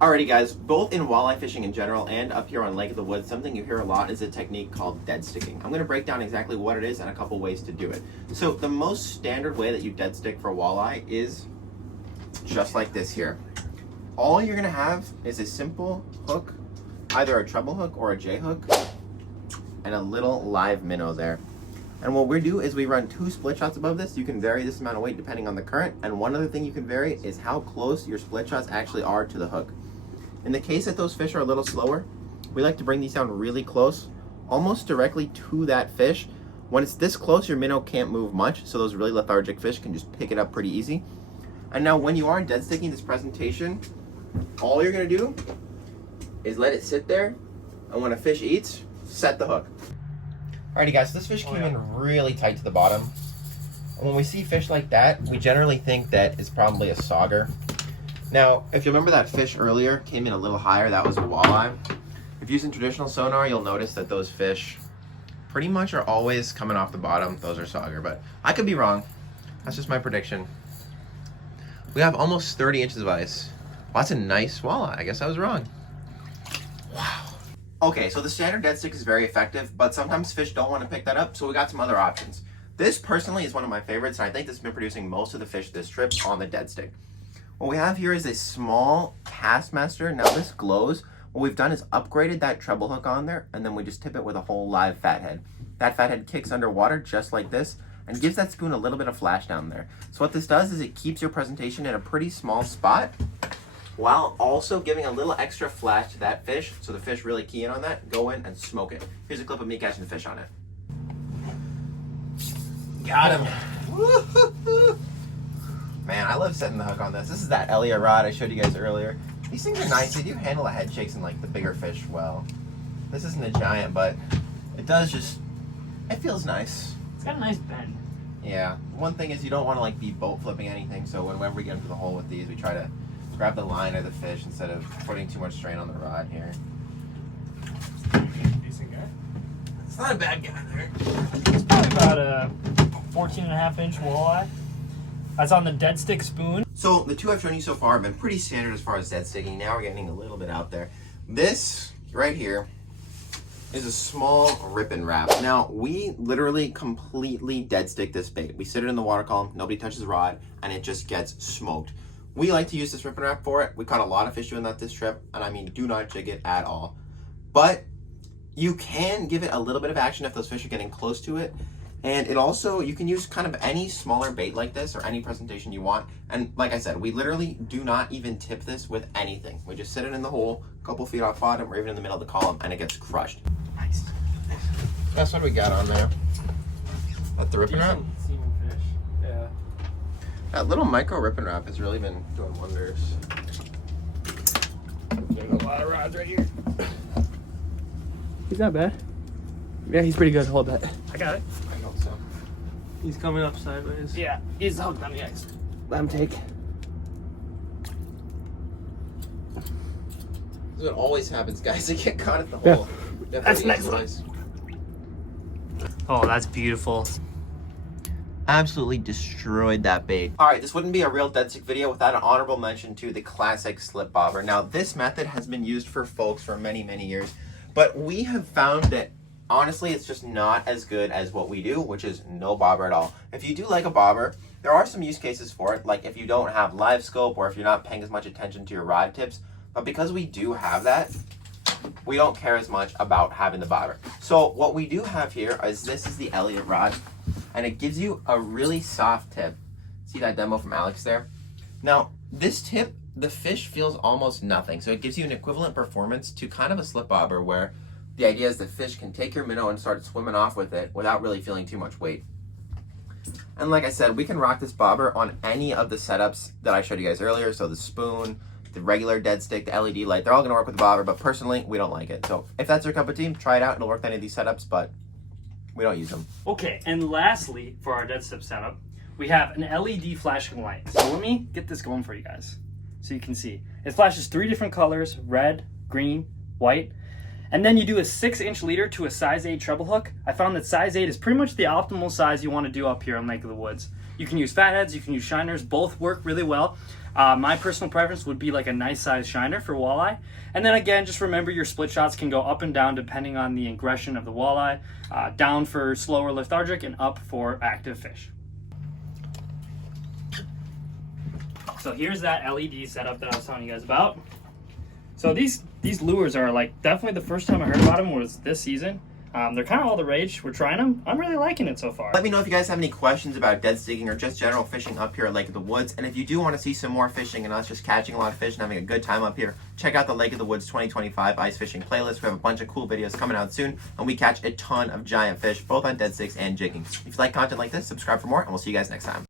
Alrighty guys, both in walleye fishing in general and up here on Lake of the Woods, something you hear a lot is a technique called dead sticking. I'm going to break down exactly what it is and a couple ways to do it. So the most standard way that you dead stick for walleye is just like this here. All you're going to have is a simple hook, either a treble hook or a J hook, and a little live minnow there. And what we do is we run 2 split shots above this. You can vary this amount of weight depending on the current. And one other thing you can vary is how close your split shots actually are to the hook. In the case that those fish are a little slower, we like to bring these down really close, almost directly to that fish. When it's this close, your minnow can't move much, so those really lethargic fish can just pick it up pretty easy. And now when you are dead sticking this presentation, all you're gonna do is let it sit there, and when a fish eats, set the hook. Alrighty guys, so this fish came in really tight to the bottom. And when we see fish like that, we generally think that it's probably a sauger. Now, if you remember that fish earlier came in a little higher, that was a walleye. If using traditional sonar, you'll notice that those fish pretty much are always coming off the bottom. Those are sauger, but I could be wrong. That's just my prediction. We have almost 30 inches of ice. Well, that's a nice walleye. I guess I was wrong. Wow. Okay, so the standard dead stick is very effective, but sometimes fish don't want to pick that up, so we got some other options. This personally is one of my favorites, and I think this has been producing most of the fish this trip on the dead stick. What we have here is a small Castmaster. Now this glows. What we've done is upgraded that treble hook on there, and then we just tip it with a whole live fathead. That fathead kicks underwater just like this and gives that spoon a little bit of flash down there. So what this does is it keeps your presentation in a pretty small spot while also giving a little extra flash to that fish, so the fish really key in on that, go in and smoke it. Here's a clip of me catching the fish on it. Got him. Woo-hoo-hoo. Man, I love setting the hook on this. This is that Elliott rod I showed you guys earlier. These things are nice. They do handle the head shakes and like the bigger fish well. This isn't a giant, but it does just, it feels nice. It's got a nice bend. Yeah. One thing is you don't want to like be boat flipping anything, so whenever we get into the hole with these, we try to grab the line or the fish instead of putting too much strain on the rod here. Decent guy. It's not a bad guy there. It's probably about a 14.5-inch walleye. That's on the dead stick spoon. So the 2 I've shown you so far have been pretty standard as far as dead sticking. Now we're getting a little bit out there. This right here is a small rip and wrap. Now we literally completely dead stick this bait. We sit it in the water column, nobody touches the rod, and it just gets smoked. We like to use this rip and wrap for it. We caught a lot of fish doing that this trip, and I mean, do not jig it at all. But you can give it a little bit of action if those fish are getting close to it. And it also, you can use kind of any smaller bait like this or any presentation you want. And like I said, we literally do not even tip this with anything. We just sit it in the hole, a couple feet off bottom, or even in the middle of the column, and it gets crushed. Nice. That's what we got on there. That the rip and wrap? Semen fish. Yeah. That little micro rip and wrap has really been doing wonders. Getting a lot of rods right here. He's not bad. Yeah, he's pretty good. Hold that. I got it. I hope so. He's coming up sideways. Yeah, he's hooked on the ice. Let him take. This is what always happens, guys. They get caught at the hole. Yeah. That's next one. Oh, that's beautiful. Absolutely destroyed that bait. All right, this wouldn't be a real dead stick video without an honorable mention to the classic slip bobber. Now, this method has been used for folks for many, many years, but we have found that honestly, it's just not as good as what we do, which is no bobber at all. If you do like a bobber, there are some use cases for it, like if you don't have live scope or if you're not paying as much attention to your rod tips. But because we do have that, we don't care as much about having the bobber. So what we do have here is this is the Elliott rod, and it gives you a really soft tip. See that demo from Alex there? Now, this tip, the fish feels almost nothing. So it gives you an equivalent performance to kind of a slip bobber where the idea is the fish can take your minnow and start swimming off with it without really feeling too much weight. And like I said, we can rock this bobber on any of the setups that I showed you guys earlier. So the spoon, the regular dead stick, the LED light, they're all gonna work with the bobber, but personally, we don't like it. So if that's your cup of tea, try it out. It'll work with any of these setups, but we don't use them. Okay, and lastly, for our dead stick setup, we have an LED flashing light. So let me get this going for you guys so you can see. It flashes 3 different colors, red, green, white. And then you do a 6-inch leader to a size 8 treble hook. I found that size 8 is pretty much the optimal size you want to do up here on Lake of the Woods. You can use fatheads, you can use shiners, both work really well. My personal preference would be like a nice size shiner for walleye. And then again, just remember your split shots can go up and down depending on the aggression of the walleye. Down for slower lethargic and up for active fish. So here's that LED setup that I was telling you guys about. So these lures are like definitely the first time I heard about them was this season. They're kind of all the rage. We're trying them. I'm really liking it so far. Let me know if you guys have any questions about dead sticking or just general fishing up here at Lake of the Woods. And if you do want to see some more fishing and us just catching a lot of fish and having a good time up here, check out the Lake of the Woods 2025 ice fishing playlist. We have a bunch of cool videos coming out soon, and we catch a ton of giant fish, both on dead sticks and jigging. If you like content like this, subscribe for more, and we'll see you guys next time.